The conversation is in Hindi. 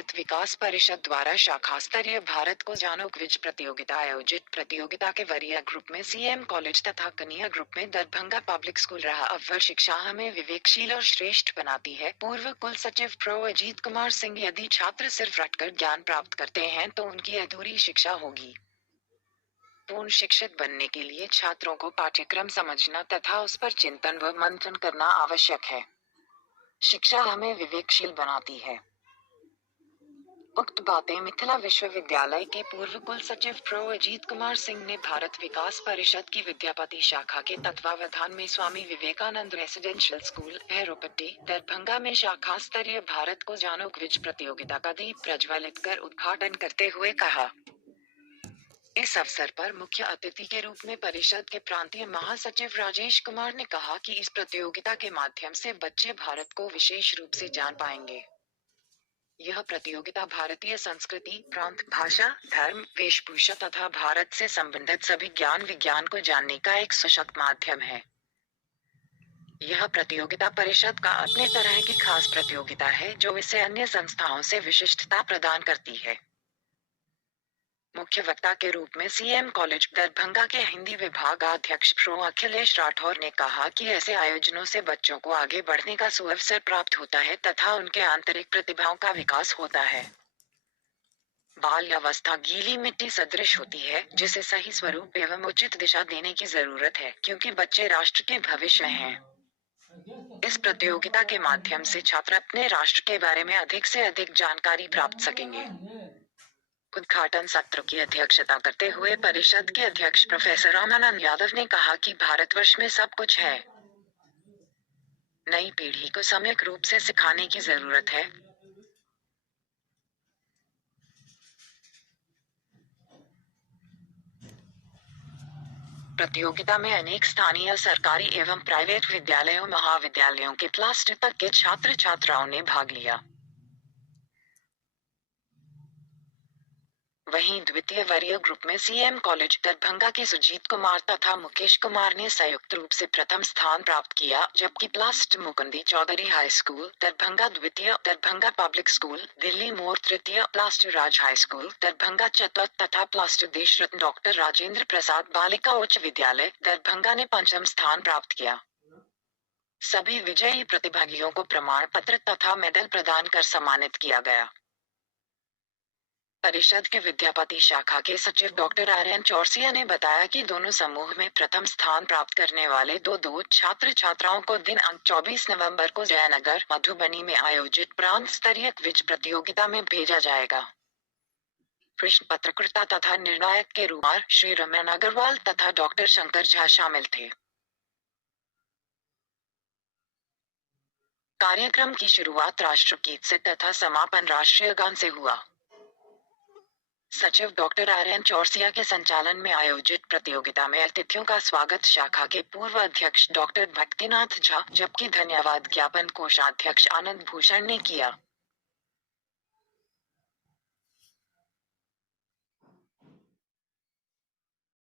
भारत विकास परिषद द्वारा शाखा स्तरीय भारत को जानो क्विज प्रतियोगिता आयोजित। प्रतियोगिता के वरीय ग्रुप में सीएम कॉलेज तथा कन्या ग्रुप में दरभंगा पब्लिक स्कूल रहा। अव्वल शिक्षा हमें विवेकशील और श्रेष्ठ बनाती है। पूर्व कुल सचिव प्रो अजीत कुमार सिंह। यदि छात्र सिर्फ रटकर ज्ञान प्राप्त करते हैं तो उनकी अधूरी शिक्षा होगी। पूर्ण शिक्षित बनने के लिए छात्रों को पाठ्यक्रम समझना तथा उस पर चिंतन व मंथन करना आवश्यक है। शिक्षा हमें विवेकशील बनाती है। उक्त बातें मिथिला विश्वविद्यालय के पूर्व कुल सचिव प्रो अजीत कुमार सिंह ने भारत विकास परिषद की विद्यापति शाखा के तत्वावधान में स्वामी विवेकानंद रेसिडेंशियल स्कूल एरोपट्टी दरभंगा में शाखा स्तरीय भारत को जानो क्विज प्रतियोगिता का दीप प्रज्वलित कर उद्घाटन करते हुए कहा। इस अवसर पर मुख्य अतिथि के रूप में परिषद के प्रांतीय महासचिव राजेश कुमार ने कहा कि इस प्रतियोगिता के माध्यम से बच्चे भारत को विशेष रूप से जान पाएंगे। यह प्रतियोगिता भारतीय संस्कृति, प्रांत, भाषा, धर्म, वेशभूषा तथा भारत से संबंधित सभी ज्ञान विज्ञान को जानने का एक सशक्त माध्यम है। यह प्रतियोगिता परिषद का अपने तरह की खास प्रतियोगिता है जो इसे अन्य संस्थाओं से विशिष्टता प्रदान करती है। मुख्य वक्ता के रूप में सीएम कॉलेज दरभंगा के हिंदी विभागाध्यक्ष प्रो अखिलेश राठौर ने कहा कि ऐसे आयोजनों से बच्चों को आगे बढ़ने का सुअवसर प्राप्त होता है तथा उनके आंतरिक प्रतिभाओं का विकास होता है। बाल्यावस्था गीली मिट्टी सदृश होती है जिसे सही स्वरूप एवं उचित दिशा देने की जरूरत है, क्योंकि बच्चे राष्ट्र के भविष्य हैं। इस प्रतियोगिता के माध्यम से छात्र अपने राष्ट्र के बारे में अधिक से अधिक जानकारी प्राप्त सकेंगे। उद्घाटन सत्र की अध्यक्षता करते हुए परिषद के अध्यक्ष प्रोफेसर रामानंद यादव ने कहा कि भारतवर्ष में सब कुछ है। नई पीढ़ी को सम्यक रूप से सिखाने की जरूरत है। प्रतियोगिता में अनेक स्थानीय सरकारी एवं प्राइवेट विद्यालयों महाविद्यालयों के क्लास 2 तक के छात्र छात्राओं ने भाग लिया। वहीं द्वितीय वरीय ग्रुप में सीएम कॉलेज दरभंगा के सुजीत कुमार तथा मुकेश कुमार ने संयुक्त रूप से प्रथम स्थान प्राप्त किया, जबकि class 2 Mukundi Chaudhary high school Darbhanga द्वितीय, दरभंगा पब्लिक स्कूल दिल्ली मोड़ तृतीय, class 2 Raj high school Darbhanga चतुर्थ तथा क्लास 2 देशरत्न डॉक्टर राजेंद्र प्रसाद बालिका उच्च विद्यालय दरभंगा ने पंचम स्थान प्राप्त किया। सभी विजयी प्रतिभागियों को प्रमाण पत्र तथा मेडल प्रदान कर सम्मानित किया गया। परिषद के विद्यापति शाखा के सचिव डॉक्टर आर्यन चौरसिया ने बताया कि दोनों समूह में प्रथम स्थान प्राप्त करने वाले दो छात्र छात्राओं को दिनांक 24 नवंबर को जयनगर मधुबनी में आयोजित प्रांत स्तरीय क्विज प्रतियोगिता में भेजा जाएगा। प्रश्न पत्रकर्ता तथा निर्णायक के रूप में श्री रमन अग्रवाल तथा डॉक्टर शंकर झा शामिल थे। कार्यक्रम की शुरुआत राष्ट्रगीत से तथा समापन राष्ट्रीय गान से हुआ। सचिव डॉक्टर आर्यन चौरसिया के संचालन में आयोजित प्रतियोगिता में अतिथियों का स्वागत शाखा के पूर्व अध्यक्ष डॉक्टर भक्तिनाथ झा, जबकि धन्यवाद ज्ञापन कोषाध्यक्ष आनंद भूषण ने किया।